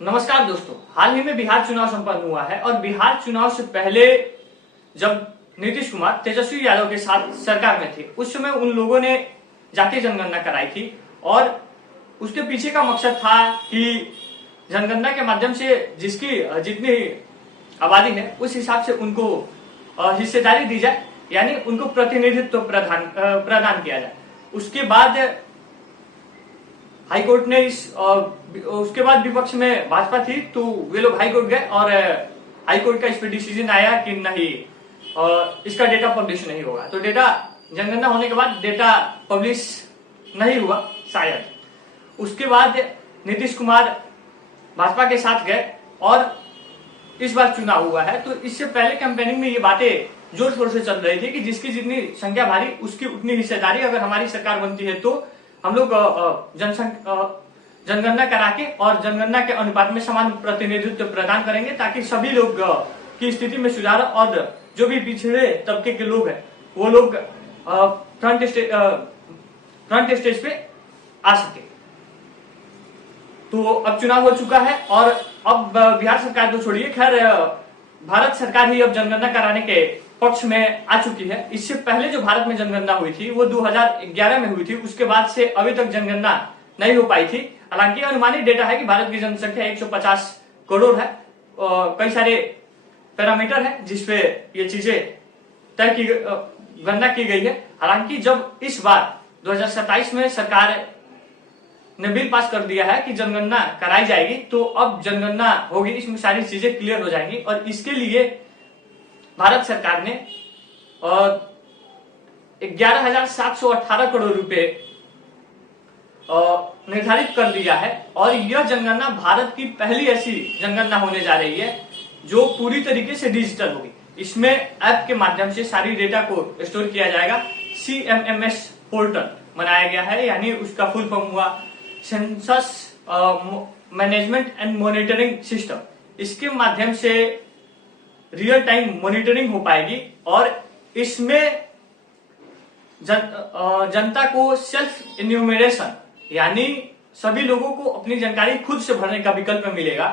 नमस्कार दोस्तों, हाल ही में बिहार चुनाव संपन्न हुआ है और बिहार चुनाव से पहले जब नीतीश कुमार तेजस्वी यादव के साथ सरकार में थे उस समय उन लोगों ने जातीय जनगणना कराई थी और उसके पीछे का मकसद था कि जनगणना के माध्यम से जिसकी जितनी आबादी है उस हिसाब से उनको हिस्सेदारी दी जाए, यानी उनको प्रतिनिधित्व प्रदान किया जाए। उसके बाद हाईकोर्ट ने उसके बाद विपक्ष में भाजपा थी तो वे लोग हाईकोर्ट गए और हाईकोर्ट का इस पर डिसीजन आया कि नहीं, इसका डेटा पब्लिश नहीं होगा। तो डेटा जनगणना होने के बाद डेटा पब्लिश नहीं हुआ शायद। उसके बाद नीतीश कुमार भाजपा के साथ गए और इस बार चुनाव हुआ है। तो इससे पहले कैंपेनिंग में ये बातें जोर शोर से चल रही थी कि जिसकी जितनी संख्या भारी उसकी उतनी हिस्सेदारी, अगर हमारी सरकार बनती है तो हम लोग जनगणना करा के और जनगणना के अनुपात में समान प्रतिनिधित्व प्रदान करेंगे ताकि सभी लोग की स्थिति में सुधार और जो भी पिछड़े तबके के लोग हैं वो लोग फ्रंट स्टेज पे आ सके। तो अब चुनाव हो चुका है और अब बिहार सरकार तो छोड़िए, खैर भारत सरकार ही अब जनगणना कराने के पक्ष में आ चुकी है। इससे पहले जो भारत में जनगणना हुई थी वो 2011 में हुई थी, उसके बाद से अभी तक जनगणना नहीं हो पाई थी। हालांकि अनुमानित डेटा है कि भारत की जनसंख्या 150 करोड़ है। कई सारे पैरामीटर है जिसपे ये चीजें तय की गणना की गई है। हालांकि जब इस बार 2027 में सरकार ने बिल पास कर दिया है कि जनगणना कराई जाएगी तो अब जनगणना होगी, इसमें सारी चीजें क्लियर हो जाएंगी और इसके लिए भारत सरकार ने 11,718 करोड़ रुपए निर्धारित कर दिया है और यह जनगणना भारत की पहली ऐसी जनगणना होने जा रही है जो पूरी तरीके से डिजिटल होगी। इसमें ऐप के माध्यम से सारी डेटा को स्टोर किया जाएगा। CMMS पोर्टल बनाया गया है, यानी उसका फुल फॉर्म हुआ census management and monitoring system. इसके माध्यम से रियल टाइम मॉनिटरिंग हो पाएगी और इसमें जनता को सेल्फ इन्यूमरेशन, यानी सभी लोगों को अपनी जानकारी खुद से भरने का विकल्प मिलेगा।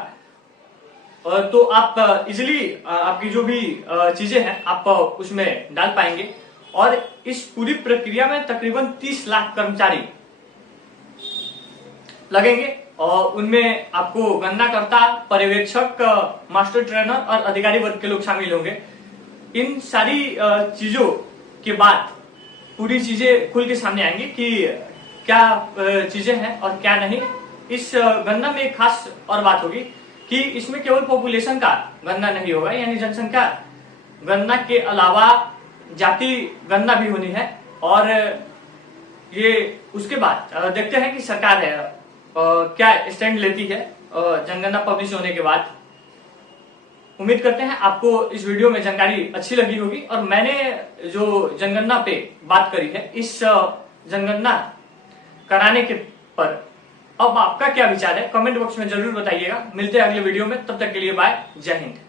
तो आप इजिली आपकी जो भी चीजें हैं आप उसमें डाल पाएंगे और इस पूरी प्रक्रिया में तकरीबन 30 लाख कर्मचारी लगेंगे और उनमें आपको गणनाकर्ता, पर्यवेक्षक, मास्टर ट्रेनर और अधिकारी वर्ग के लोग शामिल होंगे। इन सारी चीजों के बाद पूरी चीजें खुल के सामने आएंगी कि क्या चीजें हैं और क्या नहीं। इस गणना में एक खास और बात होगी कि इसमें केवल पॉपुलेशन का गणना नहीं होगा, यानी जनसंख्या गणना के अलावा जाति गणना भी होनी है। और ये उसके बाद देखते हैं कि सरकार है क्या स्टैंड लेती है जनगणना पब्लिश होने के बाद। उम्मीद करते हैं आपको इस वीडियो में जानकारी अच्छी लगी होगी और मैंने जो जनगणना पे बात करी है, इस जनगणना कराने के पर अब आपका क्या विचार है कमेंट बॉक्स में जरूर बताइएगा। मिलते हैं अगले वीडियो में, तब तक के लिए बाय, जय हिंद।